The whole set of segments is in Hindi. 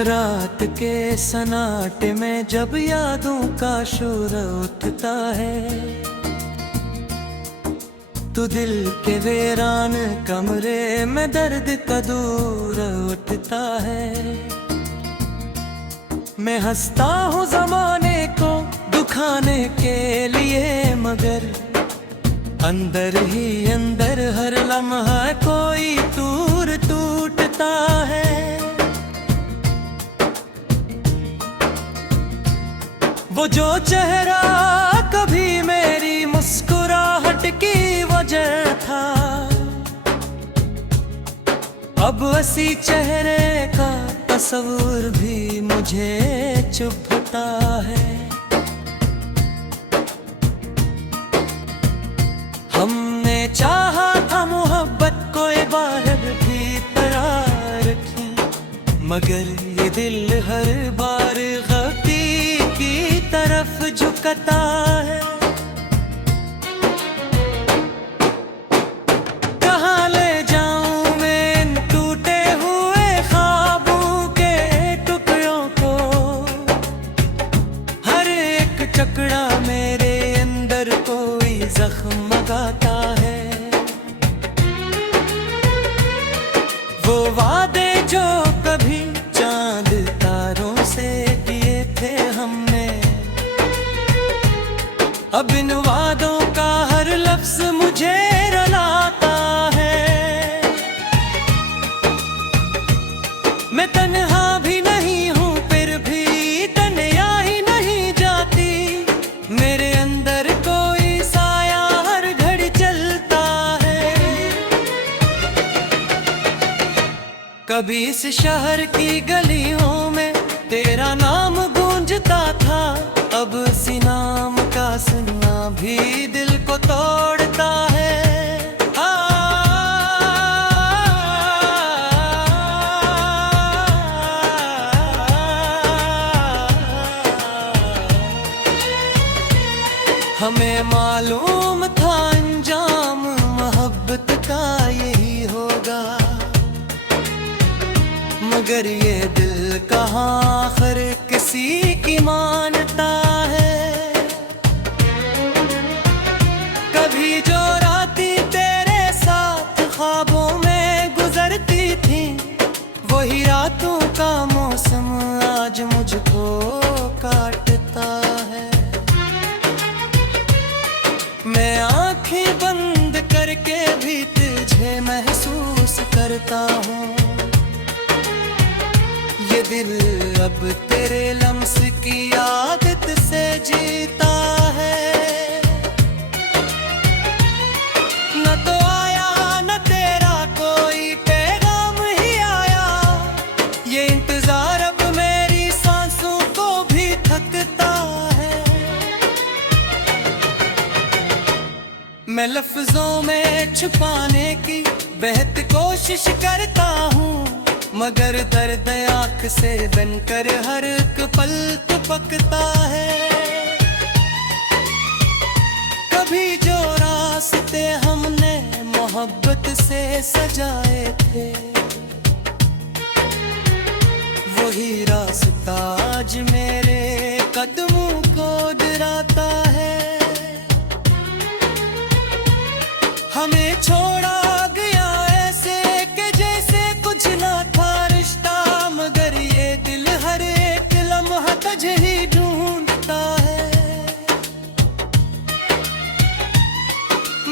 रात के सन्नाटे में जब यादों का शोर उठता है, तो दिल के वीरान कमरे में दर्द का दूर उठता है। मैं हंसता हूँ जमाने को दुखाने के लिए, मगर अंदर ही अंदर हर लम्हा कोई दूर टूटता है। वो जो चेहरा कभी मेरी मुस्कुराहट की वजह था, अब उसी चेहरे का तस्वीर भी मुझे चुभता है। हमने चाहा था मोहब्बत को बाहर भी तैयार की, मगर ये दिल हर बार गलती की तरफ झुकता है। कहाँ ले जाऊं मैं इन टूटे हुए ख्वाबों के टुकड़ों को, हर एक टुकड़ा मेरे अंदर कोई जख्म लगाता है। वो वादे जो कभी चांद तारों से किए थे हमने, अब इन वादों का हर लफ्ज मुझे रुलाता है। मैं तन्हा भी नहीं हूँ फिर भी तन्हाई नहीं जाती, मेरे अंदर कोई साया हर घड़ी चलता है। कभी इस शहर की गलियों में तेरा नाम गूंजता था, अब उसी नाम का सुनना भी दिल को तोड़ता है। हमें मालूम था अंजाम मोहब्बत का यही होगा, मगर ये दिल कहाँ आखिर किसी की मानता है। कभी जो रातें तेरे साथ ख्वाबों में गुजरती थी, वही रातों का मौसम आज मुझको काटता है। मैं आंखें बंद करके भी तुझे महसूस करता हूँ, ये दिल अब तेरे लम्स की आदत से जीता है। न तो आया न तेरा कोई पैगाम ही आया, ये इंतजार अब मेरी सांसों को भी थकता है। मैं लफ्जों में छुपाने की बेहद कोशिश करता हूँ, मगर दर्द आँख से बनकर हर एक पल टपकता है। कभी जो रास्ते हमने मोहब्बत से सजाए थे, वही रास्ता आज मेरे कदमों को डराता है। हमें छोड़ा गया ऐसे कि जैसे कुछ ना था रिश्ता, मगर ये दिल हर एक लम्हा तुझे ही ढूंढता है।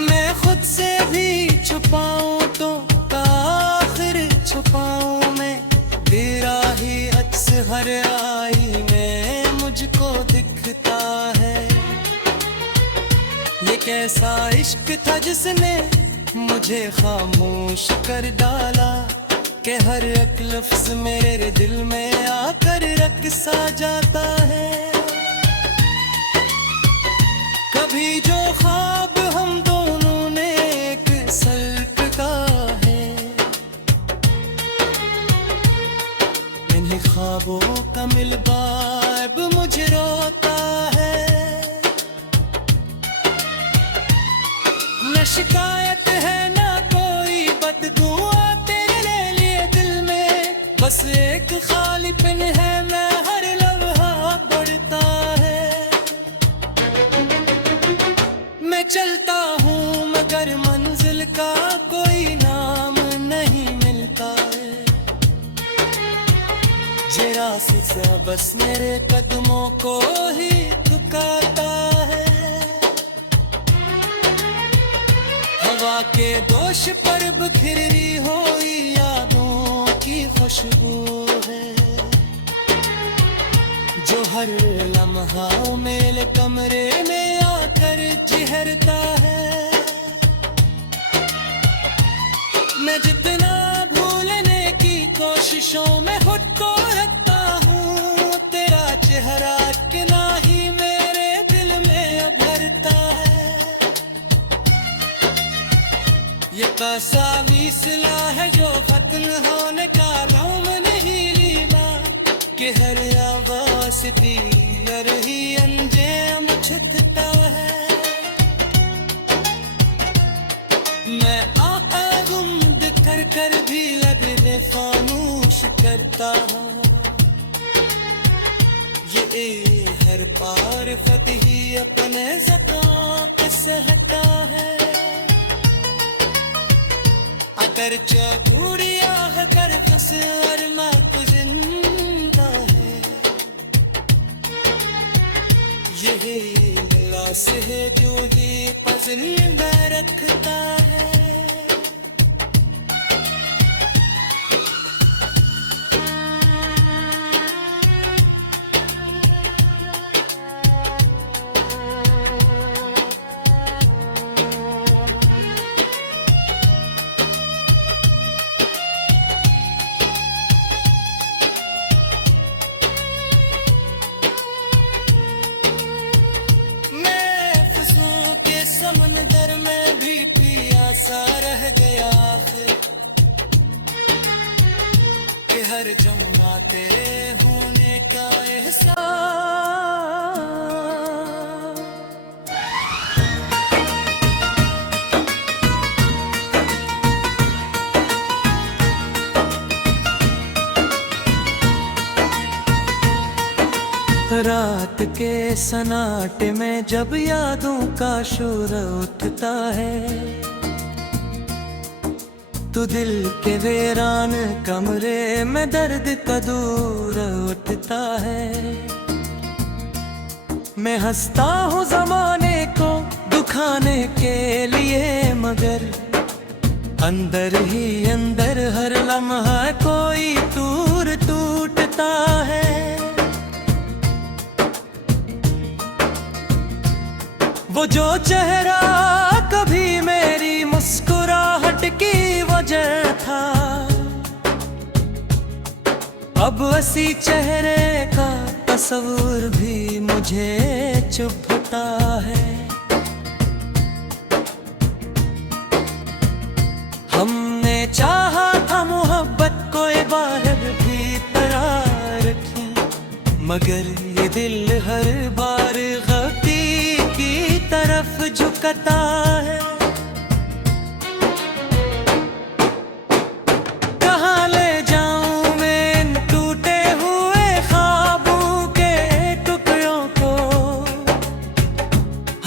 मैं खुद से भी छुपाऊं तो आखिर छुपाऊं मैं, तेरा ही अक्स हर आई में मुझको दिखता है। ये कैसा इश्क था जिसने मुझे खामोश कर डाला कि हर एक लफ्ज मेरे दिल में आकर रक़्सा जाता है। कभी जो ख्वाब हम दोनों ने एक सल्ट का है, इन्हीं ख्वाबों का मिलवा अब मुझे रोता है। न शिकायत है ना कोई बददुआ तेरे लिए दिल में, बस एक खालीपन है, मैं हर लम्हा बढ़ता है। मैं चलता हूँ मगर मंजिल का कोई नाम नहीं मिलता है। जरा सा बस मेरे कदमों को ही झुकाता है। हवा के दोष पर बिखरी हुई यादों की खुशबू है, जो हर लम्हा मेरे कमरे में आकर जिहरता है। मैं जितना भूलने की कोशिशों में खुद को रखता हूँ, तेरा चेहरा कितना ही मेरे दिल में भरता है। ये तसावी सिला है जो खत्म होने का नाम नहीं लीला, कि हर आवाज़ पीर ही अंजाम छुटता है। मैं आँखें बंद कर कर भी लगने खामोश करता हूँ। ये हर पार फत ही अपने ज़क़ात सहता है। अगर चूड़िया है कर फसर मैं तो जिंदा है। यही लाश है जो ही पसंद रखता है। समंदर में भी प्यासा रह गया कि हर जमुना तेरे होने का एहसास। रात के सन्नाटे में जब यादों का शोर उठता है, तो दिल के वीरान कमरे में दर्द का दूर उठता है। मैं हंसता हूँ ज़माने को दुखाने के लिए, मगर अंदर ही अंदर हर लम्हा कोई दूर टूटता है। वो जो चेहरा कभी मेरी मुस्कुराहट की वजह था, अब उसी चेहरे का तस्वीर भी मुझे चुभता है। हमने चाहा था मोहब्बत को बाहर भी तैयार रखी, मगर ये दिल हर बार गलती की तरफ झुकता है। कहाँ ले जाऊं मैं इन टूटे हुए ख्वाबों के टुकड़ों को,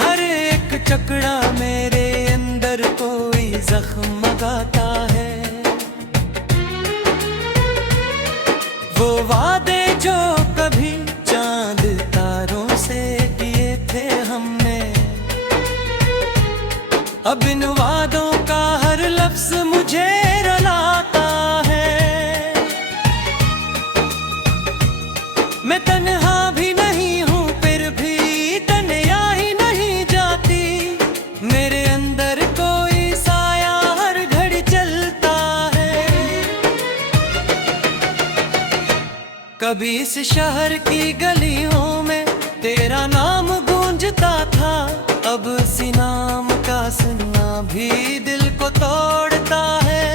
हर एक टुकड़ा मेरे अंदर कोई जख्म गाता है। वो वादे जो कभी चांद तारों से किए थे हमने, अब इन वादों का हर लफ्ज मुझे रुलाता है। मैं तन्हा भी नहीं हूँ फिर भी तन्हाई नहीं जाती, मेरे अंदर कोई साया कभी इस शहर की गलियों में तेरा नाम गूंजता था, अब उसी नाम का सुनना भी दिल को तोड़ता है।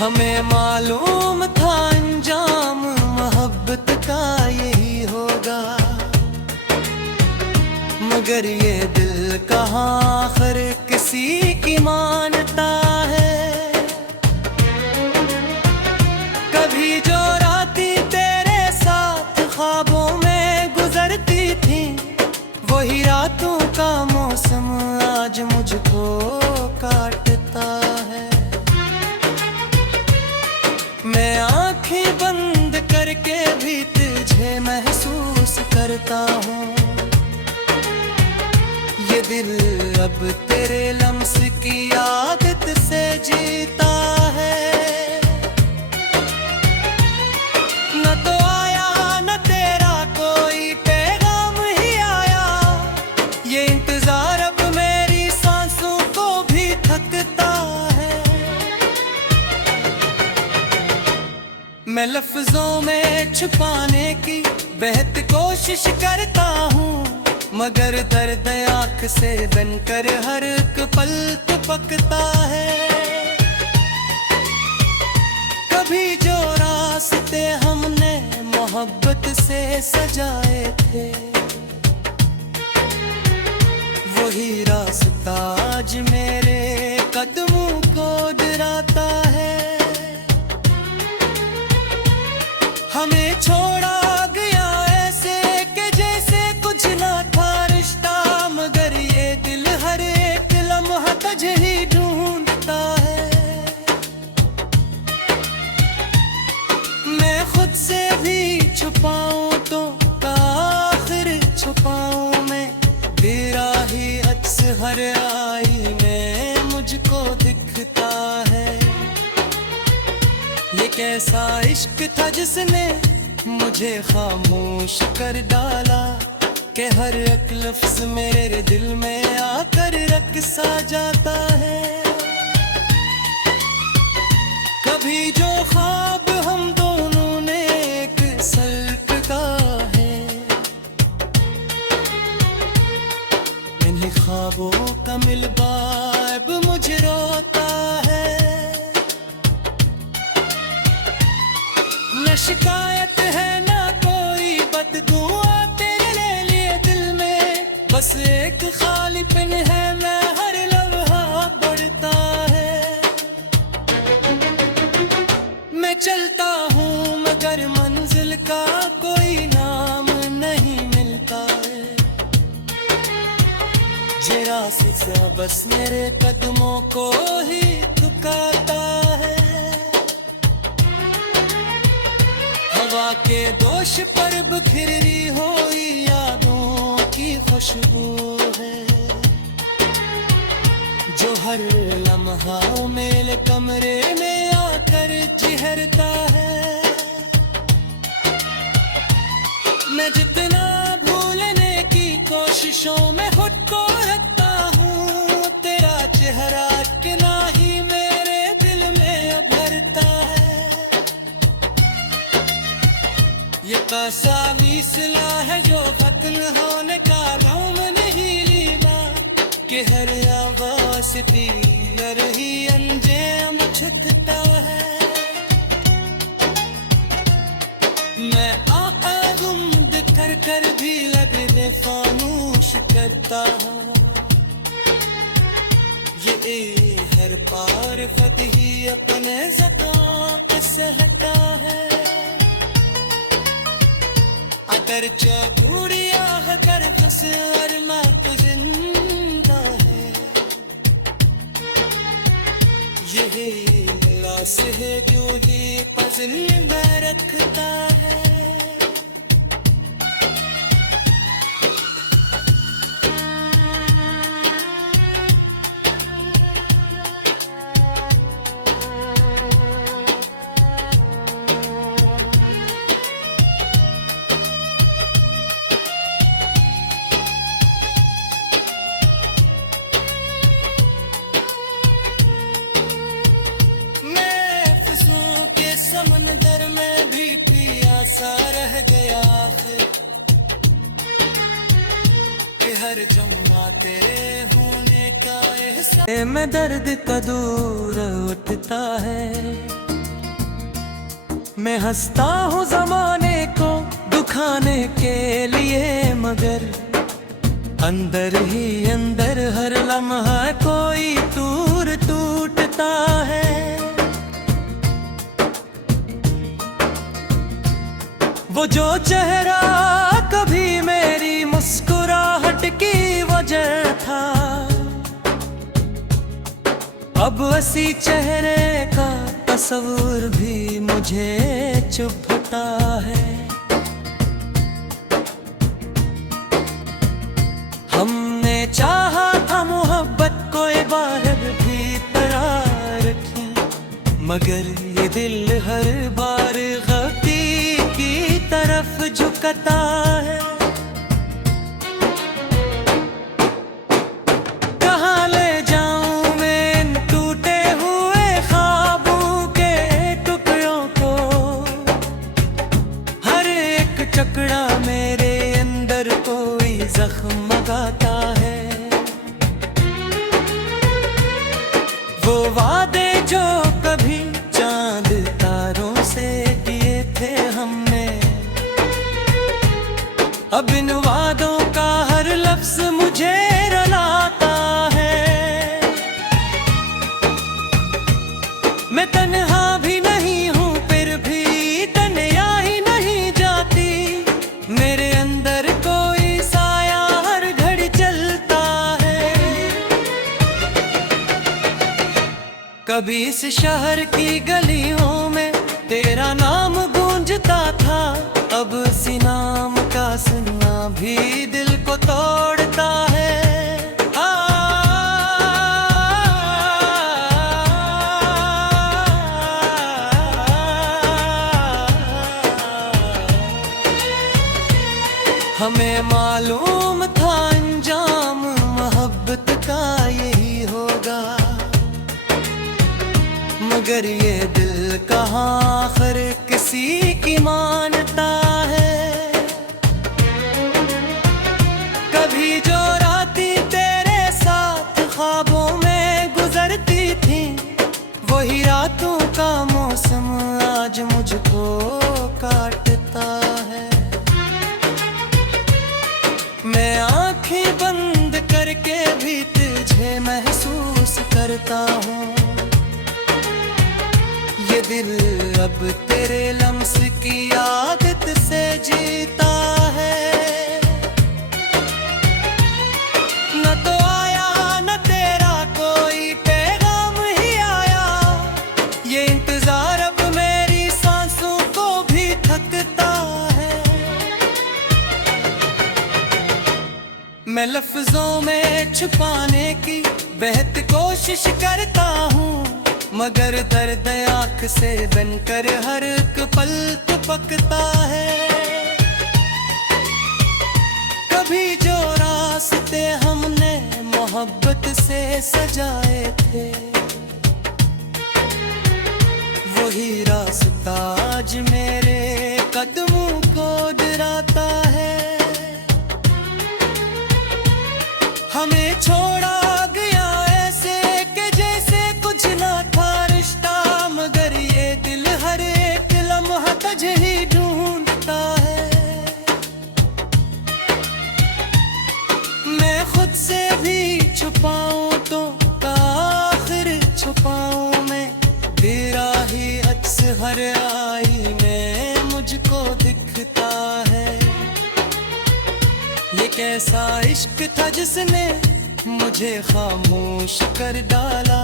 हमें मालूम था अंजाम मोहब्बत का यही होगा, मगर ये दिल कहाँ आखिर किसी की मानता है। कभी जो रातें तेरे साथ ख्वाबों में गुजरती थी, वही रातों का मौसम आज मुझको काटता है। मैं आंखें बंद करके भी तुझे महसूस करता हूँ, ये दिल अब तेरे लम्स की आदत से जीता है। न तो आया न तेरा कोई पैगाम ही आया, ये इंतजार अब मेरी सांसों को भी थकता है। मैं लफ्जों में छुपाने की बेहद कोशिश करता हूँ, मगर दर्द आँख से बनकर हर एक पल टपकता है। कभी जो रास्ते हमने मोहब्बत से सजाए थे, वही रास्ता आज मेरे कदमों को डराता है। हमें छोड़ा गया ऐसे कि जैसे कुछ ना था रिश्ता, मगर ये दिल हर एक लम्हा तुझे ही ढूंढता है। मैं खुद से भी छुपाऊं तो आखिर छुपाऊं मैं, तेरा ही अक्स हर आई में मुझको दिखता है। ये कैसा इश्क था जिसने मुझे खामोश कर डाला, कि हर एक लफ्ज मेरे दिल में आकर रक़्सा जाता है। कभी जो ख्वाब हम दोनों ने एक सल्ट का है, इन्हीं ख्वाबों का मिलवा अब मुझे रोता है। न शिकायत है ना कोई बददुआ तेरे लिए दिल में, बस एक खालीपन है, मैं हर लम्हा बढ़ता है। मैं चलता हूँ मगर मंजिल का कोई नाम नहीं मिलता है, जरा सा बस मेरे कदमों को ही झुकाता है। हवा के दोष पर बिखरी हुई यादों की खुशबू है, जो हर लम्हा मेरे कमरे में आकर जिहरता है। मैं जितना भूलने की कोशिशों में खुद को रखता हूँ, तेरा चेहरा कितना ही मेरे दिल में भरता है। ये तसाली सिला है जो खत्म होने का नाम नहीं लीला, कि हर आवाज़ पी रही अंजाम छुटता है। मैं आका गुम कर कर भी लगने खामोश करता हूँ, ये हर पार फत ही अपने ज़क़ात सहता है। अगर चूड़िया है कर फसर मैं तो जिंदा है, यही लाश है जो ही पजल में रखता है। हर जम्मा तेरे होने का एहसास में दर्द का दूर उठता है। मैं हंसता हूँ ज़माने को दुखाने के लिए, मगर अंदर ही अंदर हर लम्हा कोई दूर टूटता है। वो जो चेहरा कभी मेरी मुस्कुराहट की वजह था, अब उसी चेहरे का तस्वीर भी मुझे चुभता है। हमने चाहा था मोहब्बत को एक बार भी तैयार रखी, मगर ये दिल हर बार गलती की तरफ झुकता है। कहाँ ले जाऊं मैं इन टूटे हुए ख्वाबों के टुकड़ों को, हर एक टुकड़ा मेरे अंदर कोई जख्म लगाता है। वो वादे जो कभी चांद तारों से किए थे हमने, अब इन वादों का हर लफ्ज मुझे रुलाता है। मैं तन्हा भी नहीं हूँ फिर भी तन्हा ही नहीं जाती, मेरे अंदर कोई साया हर घड़ी चलता है। कभी इस शहर की गलियों में तेरा नाम गूंजता था, अब उसी नाम का सुनना भी दिल को तोड़ता है। हमें मालूम था अंजाम मोहब्बत का यही होगा, मगर ये दिल कहाँ आखिर किसी की मानता है। कभी जो रातें तेरे साथ ख्वाबों में गुजरती थी, वही रातों का मौसम आज मुझको काटता है। मैं आंखें बंद करके भी तुझे महसूस करता हूँ, ये दिल अब तेरे लम्स की आदत से जीता है। न तो आया न तेरा कोई पैगाम ही आया, ये इंतजार अब मेरी सांसों को भी थकता है। मैं लफ्जों में छुपाने की बेहद कोशिश करता हूँ, मगर दर्द आँख से बनकर हर एक पल टपकता है। कभी जो रास्ते हमने मोहब्बत से सजाए थे, वही रास्ता आज मेरे कदमों को डराता है। हमें छोड़ा गया ऐसे कि जैसे कुछ ना था रिश्ता, मगर ये दिल हर एक लम्हा तुझे ही ढूंढता है। मैं खुद से भी छुपाऊं तो आखिर छुपाऊं मैं, तेरा ही अक्स हर आई में मुझको दिखता है। ये कैसा इश्क था जिसने मुझे खामोश कर डाला,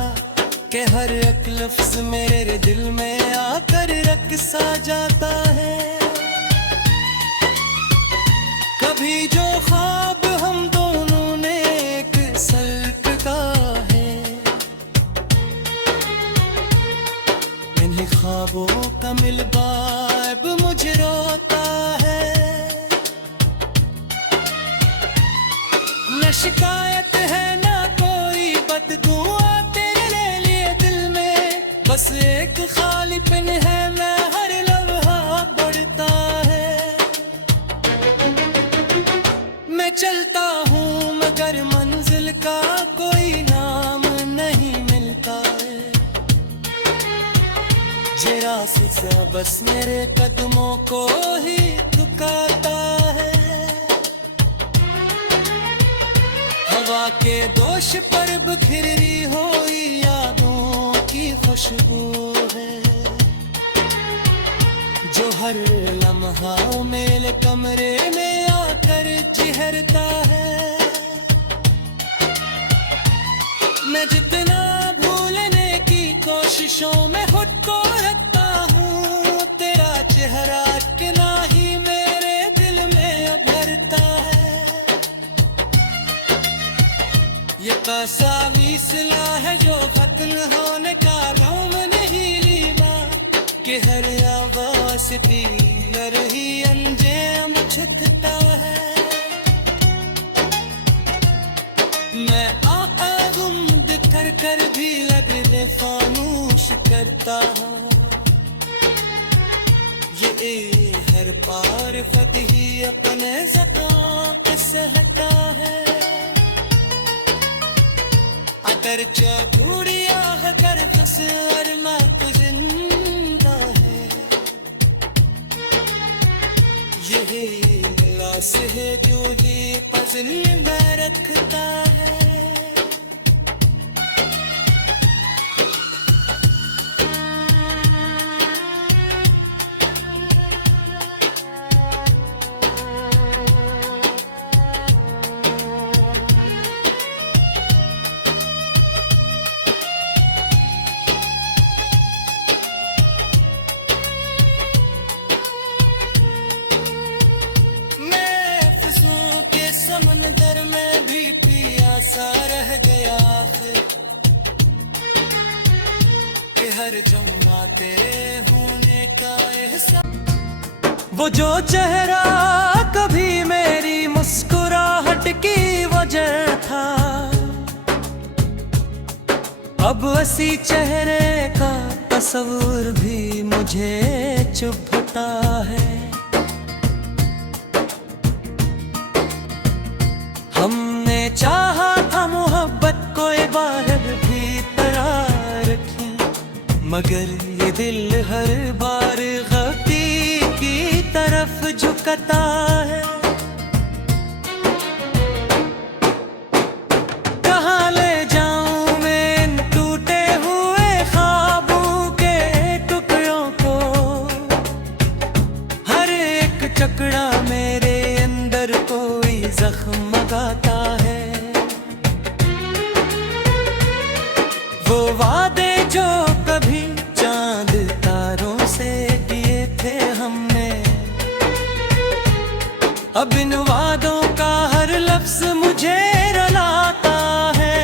कि हर एक लफ्ज मेरे दिल में आकर रक़्सा जाता है। कभी जो ख्वाब हम दोनों ने एक सल्ट का है, इन्हीं ख्वाबों का मिलवा अब मुझे रोता है। न शिकायत है ना कोई बददुआ तेरे लिए दिल में, बस एक खालीपन है मैं हर लम्हा बढ़ता है। मैं चलता हूँ ये रास्ता बस मेरे कदमों को ही झुकाता है। हवा के दोष पर बिखरी हुई यादों की खुशबू है, जो हर लम्हा मेरे कमरे में आकर जिहरता है। मैं जितना भूलने की कोशिशों में खुद को रखता हूँ, तेरा चेहरा अटकना ही मेरे दिल में अभरता है। ये तस्वीर सिला है जो खत्म होने का नाम नहीं लीला, कि हर आवाज़ भी रही अंजाम छिपता है। मैं आका गुम कर कर भी लगने खामोश करता हूँ, ये हर पार फत ही अपने ज़क़ात सहता है। अगर चूड़िया है कर बस अरमा तो जिंदा है, यही लाश है जो ही पजल में रखता है। समंदर में भी प्यासा रह गया है, कि हर जम्मा तेरे होने का एहसास। वो जो चेहरा कभी मेरी मुस्कुराहट की वजह था, अब उसी चेहरे का तस्वीर भी मुझे चुभता है। हमने चाहा था मोहब्बत को बाहर भी तरार रखी, मगर ये दिल हर बार गलती की तरफ झुकता है। कहाँ ले जाऊं मैं इन टूटे हुए ख्वाबों के टुकड़ों को, हर एक चकड़ा मेरे अंदर कोई जख्म गाता है। वो वादे जो कभी चांद तारों से किए थे हमने, अब इन वादों का हर लफ्ज मुझे रुलाता है।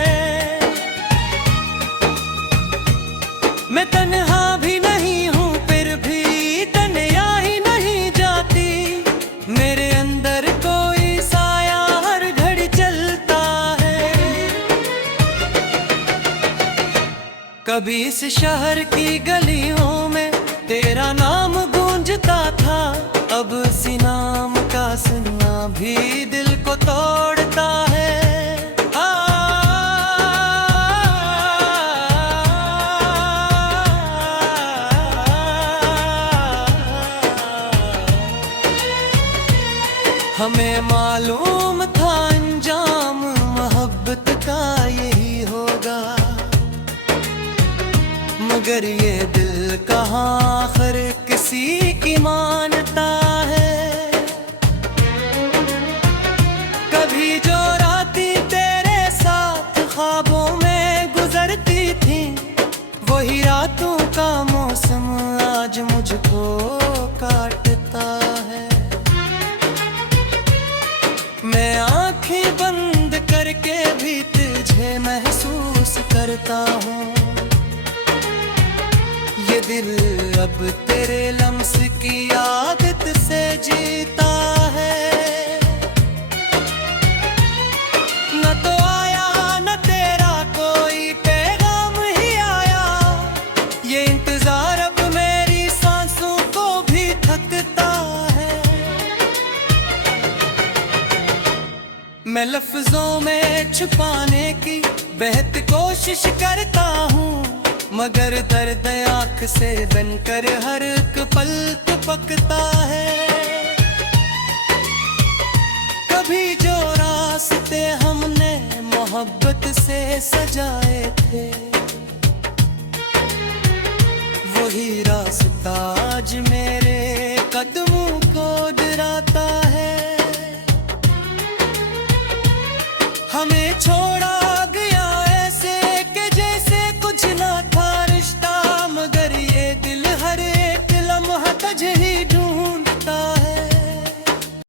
मैं तन्हा भी नहीं हूँ फिर भी तन्हा ही नहीं जाती, मेरे अंदर कोई साया हर घड़ी चलता है। कभी इस शहर की गलियों में तेरा नाम गूंजता था, अब उसी नाम का सुनना भी दिल को तोड़ता है। हमें मालूम था अंजाम मोहब्बत का यही होगा, मगर ये दिल कहाँ आखिर किसी की मानता है। कभी जो रातें तेरे साथ ख्वाबों में गुजरती थी, वही रातों का मौसम आज मुझको काटता है। मैं आंखें बंद करके भी तुझे महसूस करता हूँ, ये दिल अब तेरे लम्स की आदत से जीता है। न तो आया न तेरा कोई पैगाम ही आया, ये इंतजार अब मेरी सांसों को भी थकता है। मैं लफ्जों में छुपाने की बेहद कोशिश करता हूँ, मगर दर्द आँख से बनकर हर एक पल टपकता है। कभी जो रास्ते हमने मोहब्बत से सजाए थे, वही रास्ता आज मेरे कदमों को डराता है। हमें छोड़ा गया ऐसे कि जैसे कुछ ना था रिश्ता, मगर ये दिल हर एक लम्हा तुझे ही ढूंढ